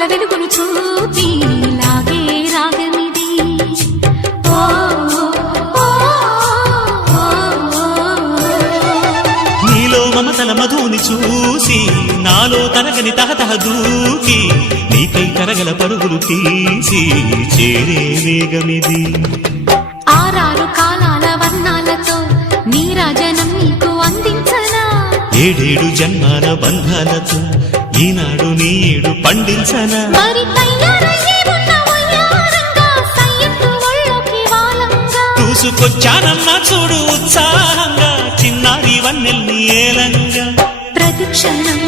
తలపుల వెలుగును చూపి లాగే రాగమిది. నీలో మమతల మధుని చూసి నాలో తరగని తహతహ దూకి నీకై తరగల పరుగులు తీసి చేరే వేగమిది. ఆరారు కాలాల వర్ణాలతో నీరాజనం నీకు అందించనా, ఏడేడు జన్మాల బంధాలతో ఈనాడు నీడు పండించనా. మరి తయారయ్యే ఉన్న వయ్యారంగా సయ్యత్తు ఒళ్ళోకి వాలంగా చూసుకొచ్చానమ్మా చూడు ఉత్సాహంగా చిన్నారి వన్నెల్ని ఏలంగా. ప్రతిక్షణం